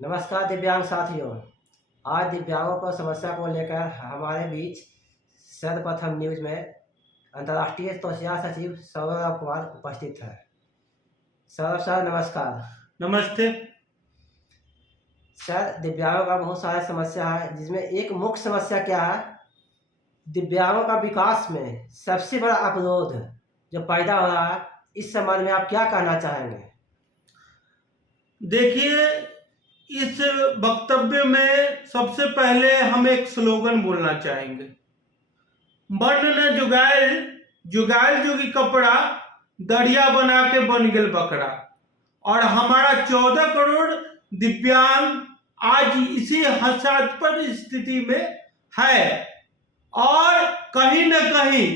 नमस्कार दिव्यांग साथियों। आज दिव्यांगों को समस्या को लेकर हमारे बीच सर्वप्रथम न्यूज में अंतर्राष्ट्रीय तोशिया सचिव सौरभ कुमार उपस्थित है। सौरभ सर नमस्कार। नमस्ते सर, दिव्यांगों का बहुत सारा समस्या है, जिसमें एक मुख्य समस्या क्या है? दिव्यांगों का विकास में सबसे बड़ा अवरोध जो पैदा हो रहा है, इस संबंध में आप क्या कहना चाहेंगे? देखिए, इस वक्तव्य में सबसे पहले हम एक स्लोगन बोलना चाहेंगे। वर्ण न जुगायल जुगायल जोगी कपड़ा, दरिया बना के बन गेल बकरा। और हमारा 14 करोड़ दिव्यांग आज इसी हास्यास्पद स्थिति में है और कहीं न कहीं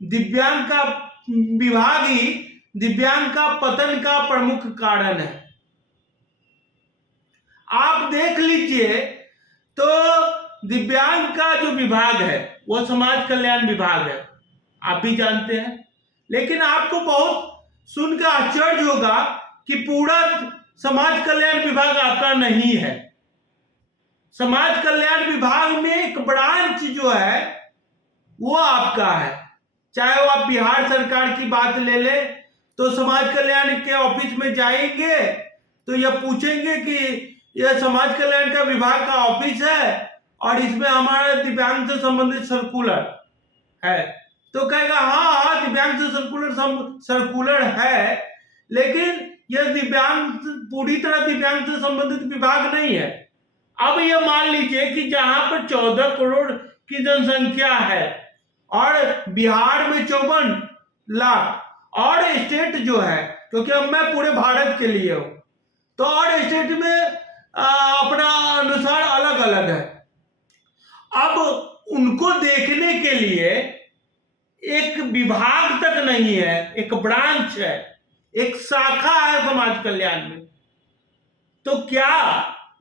दिव्यांग का विभाग ही दिव्यांग का पतन का प्रमुख कारण है। आप देख लीजिए तो दिव्यांग का जो विभाग है वो समाज कल्याण विभाग है, आप भी जानते हैं। लेकिन आपको बहुत सुनकर आश्चर्य होगा कि पूरा समाज कल्याण विभाग आपका नहीं है। समाज कल्याण विभाग में एक ब्रांच जो है वो आपका है। चाहे वो आप बिहार सरकार की बात ले ले तो समाज कल्याण के ऑफिस में जाएंगे तो यह पूछेंगे कि यह समाज कल्याण का विभाग का ऑफिस है और इसमें हमारा दिव्यांग से संबंधित सर्कुलर है, तो कहेगा हाँ दिव्यांग से सर्कुलर है, लेकिन यह दिव्यांग पूरी तरह दिव्यांग से संबंधित विभाग नहीं है। अब यह मान लीजिए कि जहां पर 14 करोड़ की जनसंख्या है और बिहार में 54 लाख और स्टेट जो है, क्योंकि अब मैं पूरे भारत के लिए हूं, तो और स्टेट में अपना अनुसार अलग अलग है। अब उनको देखने के लिए एक विभाग तक नहीं है, एक ब्रांच है, एक शाखा है समाज कल्याण में, तो क्या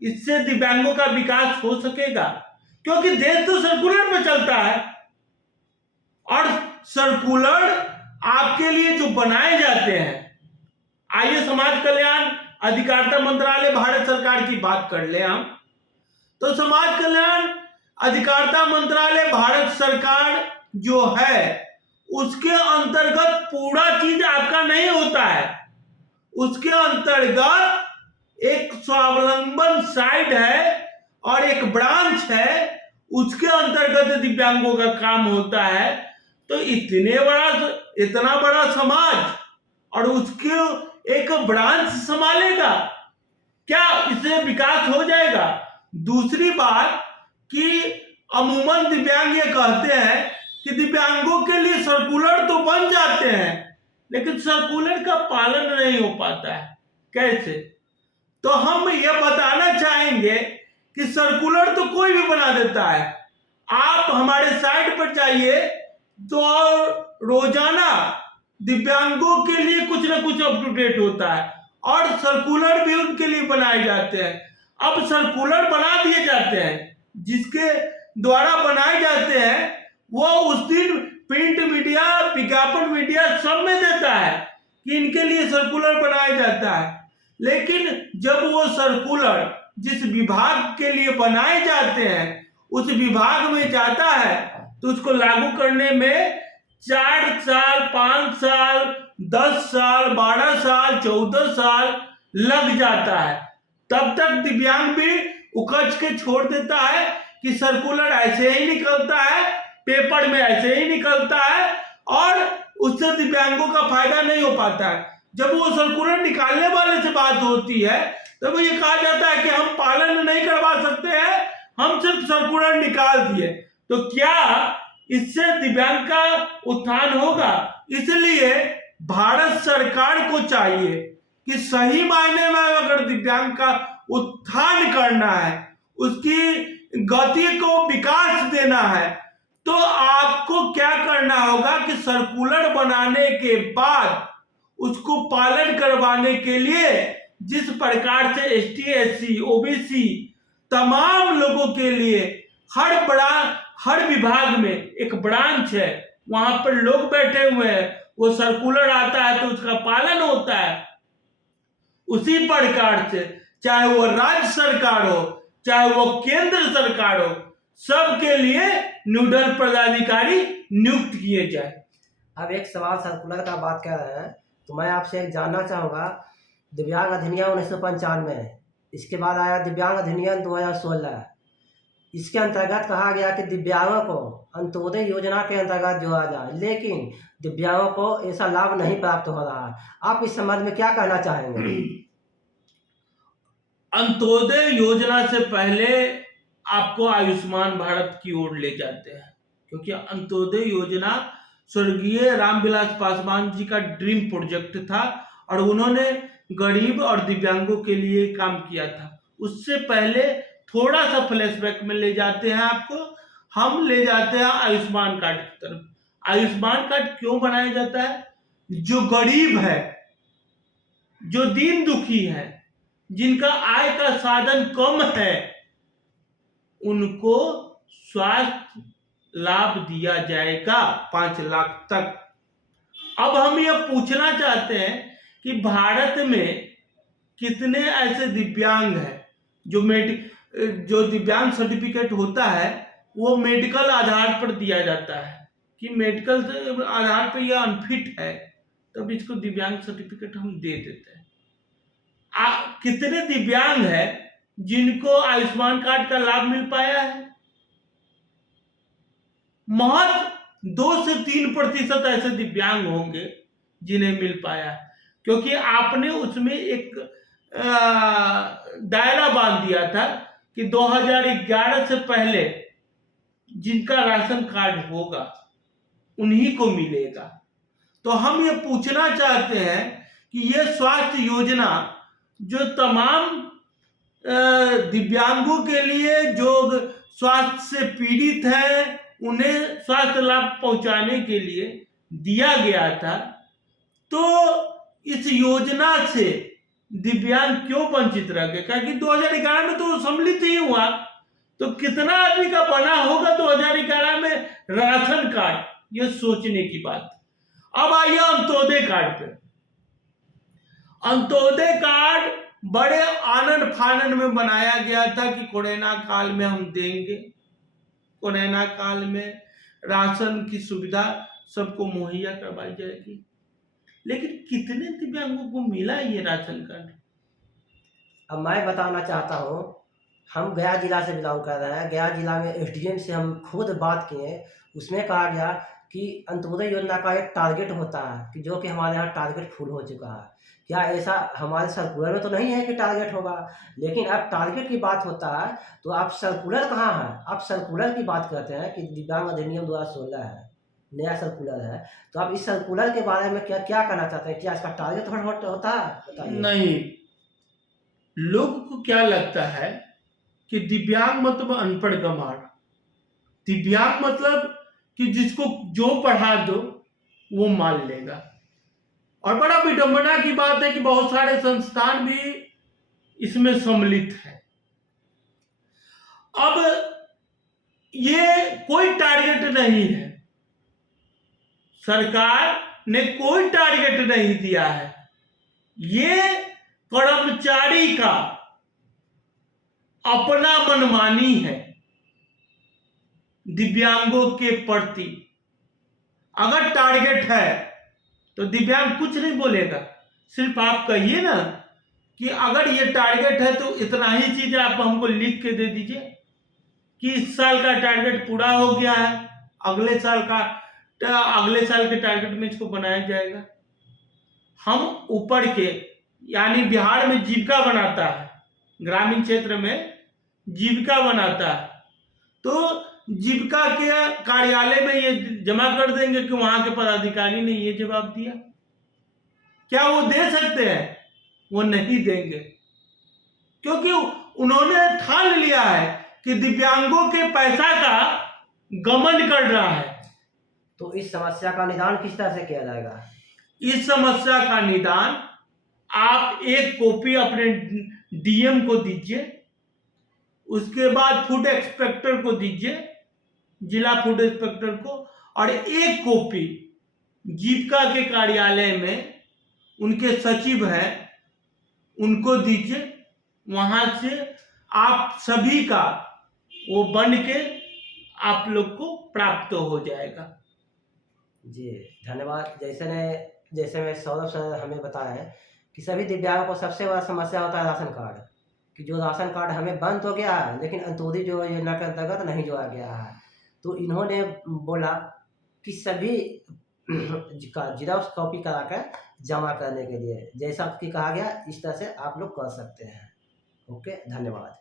इससे दिव्यांगों का विकास हो सकेगा? क्योंकि देश तो सर्कुलर में चलता है और सर्कुलर आपके लिए जो बनाए जाते हैं, आइए समाज कल्याण अधिकारिता मंत्रालय भारत सरकार की बात कर ले हम, तो समाज कल्याण अधिकारिता मंत्रालय भारत सरकार जो है उसके अंतर्गत पूरा चीज आपका नहीं होता है। उसके अंतर्गत एक स्वावलंबन साइड है और एक ब्रांच है, उसके अंतर्गत दिव्यांगों का काम होता है। तो इतना बड़ा समाज और उसके एक ब्रांच संभालेगा, क्या इससे विकास हो जाएगा? दूसरी बात कि अमूमन दिव्यांग ये कहते हैं कि दिव्यांगों के लिए सर्कुलर तो बन जाते हैं लेकिन सर्कुलर का पालन नहीं हो पाता है। कैसे? तो हम ये बताना चाहेंगे कि सर्कुलर तो कोई भी बना देता है। आप हमारे साइट पर जाइए तो रोजाना दिव्यांगों के लिए कुछ ना कुछ अप टू डेट होता है और सर्कुलर भी उनके लिए बनाए जाते हैं। अब सर्कुलर बना दिए जाते हैं, जिसके द्वारा बनाए जाते हैं वो उस दिन प्रिंट मीडिया, विज्ञापन मीडिया सब में देता है कि इनके लिए सर्कुलर बनाया जाता है। लेकिन जब वो सर्कुलर जिस विभाग के लिए बनाए जाते हैं उस विभाग में जाता है तो उसको लागू करने में 4 साल, 5 साल, 10 साल, 12 साल, 14 साल लग जाता है। तब तक दिव्यांग भी उकच के छोड़ देता है कि सर्कुलर ऐसे ही निकलता है, पेपर में ऐसे ही निकलता है और उससे दिव्यांगों का फायदा नहीं हो पाता है। जब वो सर्कुलर निकालने वाले से बात होती है तब तो ये कहा जाता है कि हम पालन नहीं करवा सकते हैं, हम सिर्फ सर्कुलर निकाल दिए। तो क्या इससे दिव्यांग का उत्थान होगा? इसलिए भारत सरकार को चाहिए कि सही मायने में अगर दिव्यांग का उत्थान करना है, उसकी गति को विकास देना है, तो आपको क्या करना होगा कि सर्कुलर बनाने के बाद उसको पालन करवाने के लिए जिस प्रकार से एसटी, एससी, ओबीसी तमाम लोगों के लिए हर विभाग में एक ब्रांच है, वहां पर लोग बैठे हुए हैं, वो सर्कुलर आता है तो उसका पालन होता है। उसी प्रकार से चाहे वो राज्य सरकार हो, चाहे वो केंद्र सरकार हो, सबके लिए नोडल पदाधिकारी नियुक्त किए जाए। अब एक सवाल सर्कुलर का बात कर रहे हैं, तो मैं आपसे एक जानना चाहूँगा, दिव्यांग अधिनियम 1995, इसके बाद आया दिव्यांग अधिनियम 2016। इसके अंतर्गत कहा गया कि दिव्यांगों को अंत्योदय योजना के अंतर्गत जोड़ा जाए, लेकिन दिव्यांगों को ऐसा लाभ नहीं प्राप्त हो रहा है। आप इस संबंध में क्या कहना चाहेंगे? अंत्योदय योजना से पहले आपको आयुष्मान भारत की ओर ले जाते हैं, क्योंकि अंत्योदय योजना स्वर्गीय रामविलास पासवान जी का ड्रीम प्रोजेक्ट था और उन्होंने गरीब और दिव्यांगों के लिए काम किया था। उससे पहले थोड़ा सा फ्लैशबैक में ले जाते हैं आपको, हम ले जाते हैं आयुष्मान कार्ड की तरफ। आयुष्मान कार्ड क्यों बनाया जाता है? जो गरीब है, जो दीन दुखी है, जिनका आय का साधन कम है, उनको स्वास्थ्य लाभ दिया जाएगा 5 लाख तक। अब हम ये पूछना चाहते हैं कि भारत में कितने ऐसे दिव्यांग हैं जो दिव्यांग सर्टिफिकेट होता है वो मेडिकल आधार पर दिया जाता है कि मेडिकल आधार पर यह अनफिट है, तब इसको दिव्यांग सर्टिफिकेट हम दे देते हैं। कितने दिव्यांग हैं जिनको आयुष्मान कार्ड का लाभ मिल पाया है? महज 2 से 3% ऐसे दिव्यांग होंगे जिन्हें मिल पाया है, क्योंकि आपने उसमें एक दायरा बांध दिया था कि 2011 से पहले जिनका राशन कार्ड होगा उन्हीं को मिलेगा। तो हम ये पूछना चाहते हैं कि ये स्वास्थ्य योजना जो तमाम दिव्यांगों के लिए जो स्वास्थ्य से पीड़ित है उन्हें स्वास्थ्य लाभ पहुंचाने के लिए दिया गया था, तो इस योजना से दिव्यांग क्यों वंचित रह गए? क्योंकि 2011 में तो सम्मिलित ही हुआ, तो कितना आदमी का बना होगा 2011 में राशन कार्ड, ये सोचने की बात। अब आइए अंत्योदय कार्ड पे। अंत्योदय कार्ड बड़े आनन फानन में बनाया गया था कि कोरोना काल में हम देंगे, कोरोना काल में राशन की सुविधा सबको मुहैया करवाई जाएगी, लेकिन कितने दिव्यांगों को मिला ये राशन कार्ड? अब मैं बताना चाहता हूँ, हम गया जिला से बिलोंग कर रहे हैं। गया जिला में एसडीएम से हम खुद बात किए, उसमें कहा गया कि अंत्योदय योजना का एक टारगेट होता है कि जो कि हमारे यहाँ टारगेट फुल हो चुका है। क्या ऐसा हमारे सर्कुलर में तो नहीं है कि टारगेट होगा, लेकिन अब टारगेट की बात होता है तो आप सर्कुलर कहाँ है? आप सर्कुलर की बात करते हैं कि दिव्यांग अधिनियम 2016 है, नया सर्कुलर है, तो आप इस सर्कुलर के बारे में क्या क्या कहना चाहते हैं? क्या इसका टारगेट होता है? बताइए। नहीं, लोगों को क्या लगता है कि दिव्यांग मतलब अनपढ़ गंवार, दिव्यांग मतलब कि जिसको जो पढ़ा दो वो मान लेगा। और बड़ा विडंबना की बात है कि बहुत सारे संस्थान भी इसमें सम्मिलित है। अब ये कोई टारगेट नहीं है, सरकार ने कोई टारगेट नहीं दिया है, ये कर्मचारी का अपना मनमानी है दिव्यांगों के प्रति। अगर टारगेट है तो दिव्यांग कुछ नहीं बोलेगा, सिर्फ आप कहिए ना कि अगर ये टारगेट है तो इतना ही चीज आप हमको लिख के दे दीजिए कि इस साल का टारगेट पूरा हो गया है, अगले साल के टारगेट में इसको बनाया जाएगा। हम ऊपर के यानी बिहार में जीविका बनाता है, ग्रामीण क्षेत्र में जीविका बनाता है, तो जीविका के कार्यालय में ये जमा कर देंगे कि वहां के पदाधिकारी ने ये जवाब दिया। क्या वो दे सकते हैं? वो नहीं देंगे, क्योंकि उन्होंने ठान लिया है कि दिव्यांगों के पैसा का गमन कर रहा है। तो इस समस्या का निदान किस तरह से किया जाएगा? इस समस्या का निदान आप एक कॉपी अपने डीएम को दीजिए, उसके बाद फूड इंस्पेक्टर को दीजिए, जिला फूड इंस्पेक्टर को, और एक कॉपी जीविका के कार्यालय में उनके सचिव हैं उनको दीजिए। वहां से आप सभी का वो बन के आप लोग को प्राप्त हो जाएगा। जी धन्यवाद। जैसे मैं सौरभ सर हमें बताया है कि सभी दिव्यांगों को सबसे बड़ा समस्या होता है राशन कार्ड, कि जो राशन कार्ड हमें बंद हो गया है लेकिन अंत्योदय जो योजना के अंतर्गत नहीं जोड़ा गया है। तो इन्होंने बोला कि सभी का जीरोक्स कॉपी करा कर जमा करने के लिए, जैसा कि कहा गया इस तरह से आप लोग कर सकते हैं। ओके, धन्यवाद।